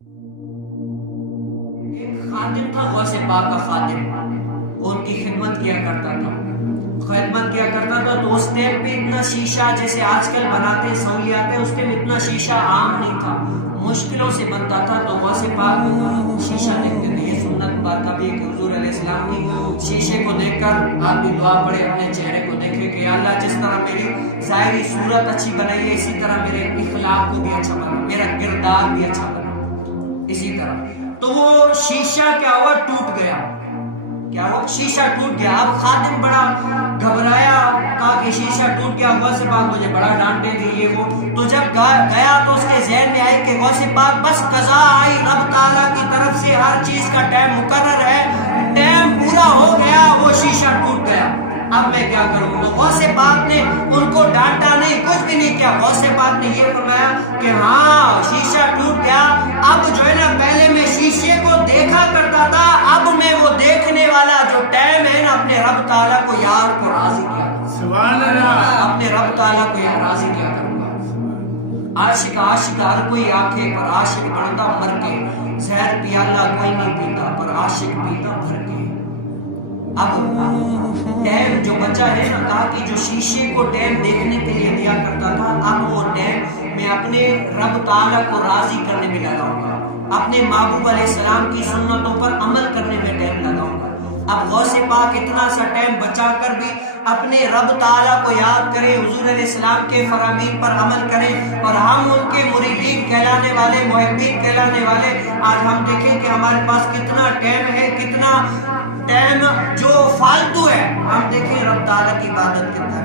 خادم تھا غوث پاک کا خادم، وہ ان کی خدمت کیا کرتا تھا تو اس ٹائم پہ اتنا شیشہ جیسے آج کل بناتے ہیں سہولیات ہیں، اس ٹائم اتنا شیشہ عام نہیں تھا، مشکلوں سے بنتا تھا. تو غوث پاک شیشہ دیکھتے تھے. یہ سنت بات ابھی کہ حضور علیہ السلام نے شیشے کو دیکھ کر آپ بھی دعا پڑھے، اپنے چہرے کو دیکھے کہ یا اللہ جس طرح میری ظاہری صورت اچھی بنائی ہے اسی طرح میرے اخلاق کو بھی اچھا بنا، میرا کردار بھی اچھا بنا اسی طرح. تو وہ شیشہ کیا ہوا؟ ٹوٹ گیا. کیا ہوا؟ شیشہ ٹوٹ گیا. اب خادم بڑا گھبرایا، کہا کہ شیشہ ٹوٹ گیا، غوث پاک مجھے بڑا ڈانٹے گے یہ وہ. تو جب گیا تو اس کے ذہن میں آئی کہ غوث پاک بس قضا آئی رب تعالیٰ کی طرف سے، ہر چیز کا ٹائم مقرر ہے، ٹائم پورا ہو گیا، وہ شیشہ ٹوٹ گیا، اب میں کیا کروں؟ تو غوث پاک نے ان کو ڈانٹا نہیں، کچھ بھی نہیں کیا. غوث پاک نے یہ فرمایا کہ ہاں شیشہ ٹوٹ گیا، اب جو ہے نا پہلے میں شیشے کو دیکھا کرتا تھا، اب میں وہ دیکھنے والا جو ٹائم ہے نا اپنے رب تعالیٰ کو یار کو راضی کیا، سبحان اللہ، اپنے رب تعالیٰ کو یار راضی کیا کروں گا. عاشق ہر کوئی آنکھیں پر عاشق بنتا مر کے، زہر پیالہ کوئی نہیں پیتا پر عاشق پیتا بھر کے. اب ٹائم جو بچا ہے نا، کہا کہ جو شیشے کو ٹائم دیکھنے کے لیے دیا کرتا تھا، اب وہ ٹائم میں اپنے رب تعالیٰ کو راضی کرنے میں لگاؤں گا، اپنے محبوب علیہ السلام کی سنتوں پر عمل کرنے میں ٹائم لگاؤں گا. اب غوث پاک اتنا سا ٹائم بچا کر بھی اپنے رب تعالیٰ کو یاد کریں، حضور علیہ السلام کے فرامین پر عمل کریں، اور ہم ان کے مریدین کہلانے والے، محبین کہلانے والے، آج ہم دیکھیں کہ ہمارے پاس کتنا ٹائم ہے، کتنا ٹائم جو فالتو ہے. ہم دیکھیں رب تعالیٰ کی عبادت کے اندر